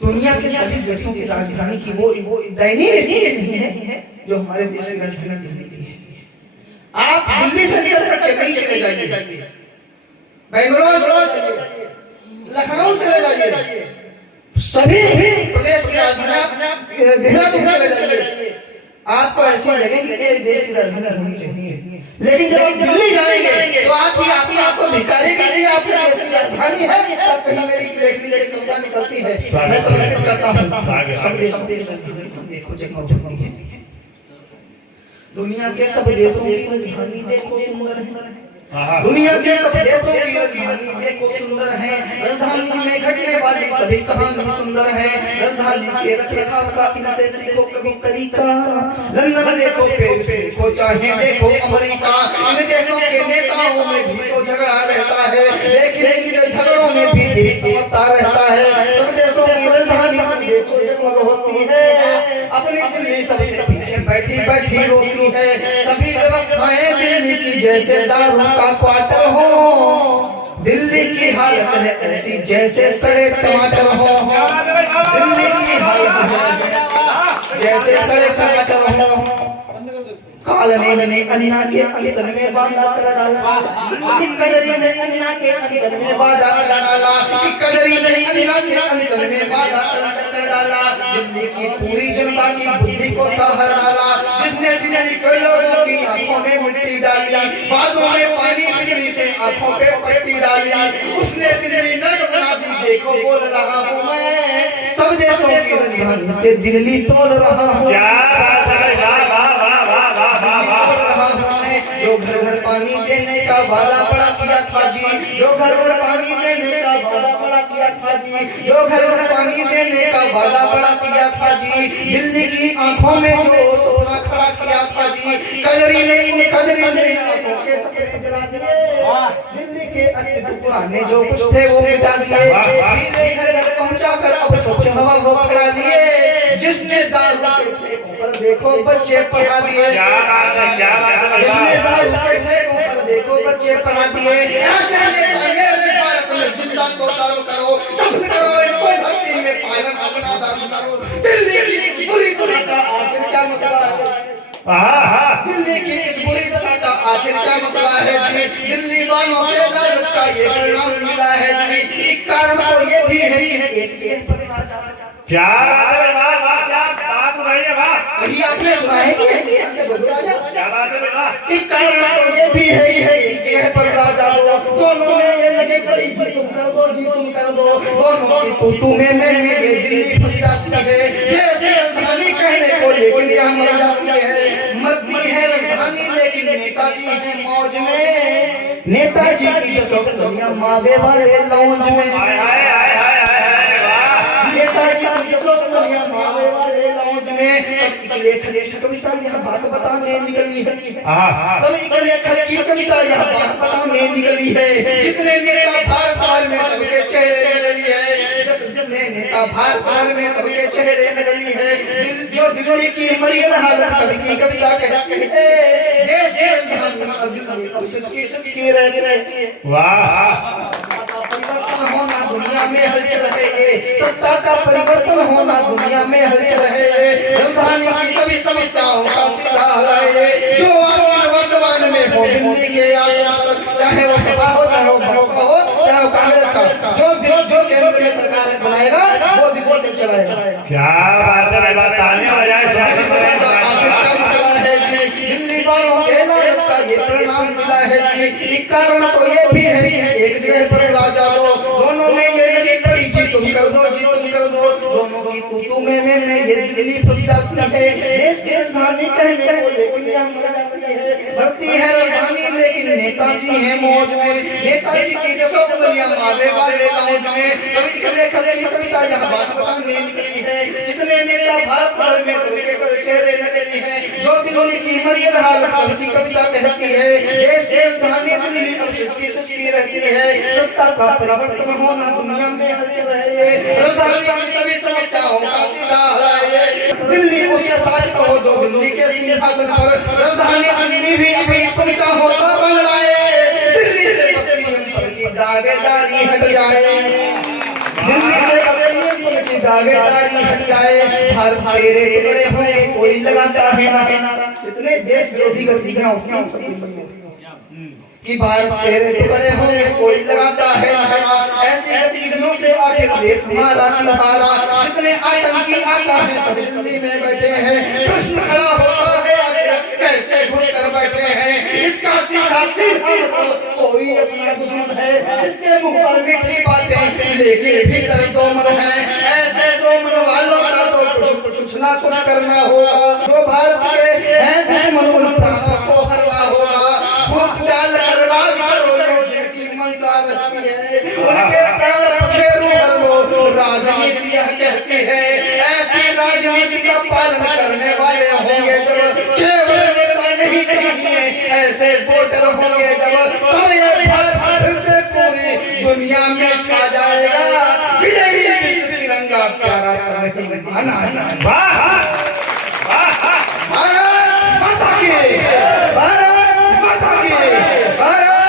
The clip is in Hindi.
दुनिया के सभी देशों की राजधानी की वो दयनीय स्थिति नहीं है जो हमारे देश की राजधानी दिल्ली की है। आप दिल्ली से निकलकर चेन्नई चले जाइए, बेंगलोर चले जाइए, लखनऊ चले जाइए, सभी प्रदेश की राजधानी देहरादून चले जाइए, आपको ऐसा लगेगा कि देश की राजधानी होनी चाहिए। लेकिन जब आप दिल्ली जाएंगे तो आप भी अपने आप को धिकारेंगे कि आपके देश की राजधानी है, तब कहीं मेरी लेखनी से कविता निकलती है। मैं समर्पित करता हूँ सब देशों की राजधानी तुम देखो जगह होती है, दुनिया के सब देशों की राजधानी देखो सुंदर है, दुनिया के सब देशों की राजधानी देखो सुंदर है, राजधानी में घटने वाली सभी कहानी सुंदर है, राजधानी के रखरखाव का इनसे सीखो कभी तरीका, लंदन देखो, पेरिस देखो, चाहे देखो अमेरिका, इन देशों के नेताओं में भी तो झगड़ा रहता है, लेकिन इनके झगड़ों में भी देश समझता रहता है। सब देशों की राजधानी तुम देखो जगमग होती है, अपनी दिल्ली सबसे पीछे बैठी बैठी रोती है, सभी व्यवस्थाएं दिल्ली की जैसे दारू का क्वार्टर हो, दिल्ली की हालत है ऐसी जैसे सड़े टमाटर हो, दिल्ली की हालत है जैसे सड़े टमाटर हो। कालने ने अन्ना के अंचल में वादा कर डाला, कजरी ने अन्ना के अंचल में वादा कर डाला, कजरी ने अन्ना के अंचल में वादा कर डाला, दिल्ली की पूरी जनता की बुद्धि को ताहर डाला, जिसने दिल्ली के लोगों की आंखों में मिट्टी डाली, बादों में पानी बिजली से आंखों पे पट्टी डाली, उसने दिल्ली नर्क बना दी। देखो बोल रहा हूँ मैं, सब देशों की राजधानी से दिल्ली तोड़ रहा हूँ, जो घर घर पानी देने का वादा बड़ा किया था जी, जो घर घर पानी देने का वादा बड़ा किया था जी, जो घर घर पानी देने का वादा बड़ा किया था जी, दिल्ली की आंखों में जो सपना खड़ा किया था जी, कजरी ने आंखों के सपने जला दिए, दिल्ली के अस्तित्व पुराने जो कुछ थे वो मिटा दिए, सीधे घर घर पहुंचा कर अब स्वच्छ हवा वो खड़ा लिए, जिसने दारू के ठेकों पर देखो बच्चे पढ़ा दिए, जिसने दारू के ठेकों पर देखो बच्चे पढ़ा दिए, ऐसे नेता मेरे भारत में जिंदा को दारू करो, दफन करो इनको धरती में, पालन अपना दारू करो। दिल्ली की इस बुरी दशा का आखिर क्या मसला है? दिल्ली की इस बुरी दशा का आखिर क्या मसला है जी? दिल्ली वालों के लालच का ये परिणाम मिला है जी। एक कारण तो ये भी है कि एक जगह पर क्या बात है वाह वाह, क्या बात भाई है वाह, कहीं आपने सुना है कि क्या बात है वाह। एक कारण तो ये भी है कि एक जगह पर राजा दो, दोनों में ये लगे पड़ी जी तुम कर दो जी तुम कर दो, दोनों की तू में ये दिल्ली फंस जाती है, देश की राजधानी कहने को लेकिन यहाँ मर जाती है, मरती है राजधानी लेकिन नेताजी है मौज में, नेताजी की 10 कलियां मावे वाले लॉन्ज में, नेताजी की 10 कलियां मावे वाले लॉन्ज में। तब एक लेखक की कविता यह बात बताने निकली है, तब एक लेखक की कविता यह बात बताने निकली है, जितने नेता भारत भर में सबके चेहरे नकली है, जितने नेता भारत भर में सबके चेहरे नकली है, जो दिल्ली की मरियम हालत कवि की कविता कहती है, देश की राजधानी अब सिसकी रहती है। वाह, परिवर्तन होना दुनिया में हलचल है ये, सत्ता का परिवर्तन होना दुनिया में हलचल है ये, राजधानी की सभी समस्याओं का सीधा हल है ये, जो आसन वर्तमान में हो दिल्ली के आसन पर, चाहे वो सपा हो, चाहे वो भाजपा हो, चाहे वो कांग्रेस का, जो केंद्र में सरकार बनाएगा वो दिल्ली को चलाएगा। क्या बात है भाई, तालियां दिल्ली वालों के लालच का ये परिणाम मिला है जी। एक कारण तो ये भी है कि एक जगह पर राजा दो, दोनों में ये लगी पड़ी जी तुम कर दो जी तुम कर दो, दोनों की तू में ये दिल्ली फंस जाती है, देश की राजधानी कहने को लेकिन यहाँ मर जाती है, मरती है राजधानी लेकिन नेताजी है मौज में, नेताजी की 10 कलियां मावे वाले लॉन्ज में। तब एक लेखक की कविता यह बात बताने निकली है, जितने नेता भारत भर में सबके चेहरे नकली है, जो दिल्ली की मरियम हालत कवि की कविता कहती है, देश की राजधानी दिल्ली अब सिसकी रहती है, सत्ता का परिवर्तन होना दुनिया में हलचल है ये, राजधानी की सभी समस्याओं का सीधा हल है ये, दिल्ली उसके शासक हो जो दिल्ली के सिंहासन पर, राजधानी दिल्ली भी अपनी तुम चाहो तो बन लाए, दिल्ली से बस्ती पद की दावेदारी हट जाए, दिल्ली से बस्ती पद की दावेदारी हट जाए, भारत तेरे टुकड़े होंगे कोई लगाता है नारा। जितने देश विरोधी गतिविधियां होती हैं सब कि भारत तेरे टुकड़े होंगे कोई लगाता है नारा। ऐसी गतिविधियों से आखिर देश हमारा क्यों हारा। जितने आतंकी आका है सब दिल्ली में बैठे हैं, प्रश्न खड़ा होता है आखिर कैसे घुस कर बैठे हैं। इसका सीधा सीधा मतलब कोई अपना दुश्मन है जिसके मुंह पर मीठी बातें लेकिन भीतर दो मन है। ऐसे दो मन वालों का तो कुछ ना कुछ करना होगा। जो भारत के हैं दुश्मन उन प्राणों को हरना होगा। फूट डाल कर राज करो ये जिनकी मंशा रखती है, उनके प्राण पखेरु कर लो राजनीति यह कहती है। ऐसी राजनीति का पालन करने वाले होंगे जब, केवल नेता नहीं चाहिए ऐसे वोटर होंगे जब, तब ये भारत फिर से पूरी दुनिया में छा जाएगा। विजयी विश्व तिरंगा प्यारा तरह माना जाए। भारत माता की, भारत माता की, भारत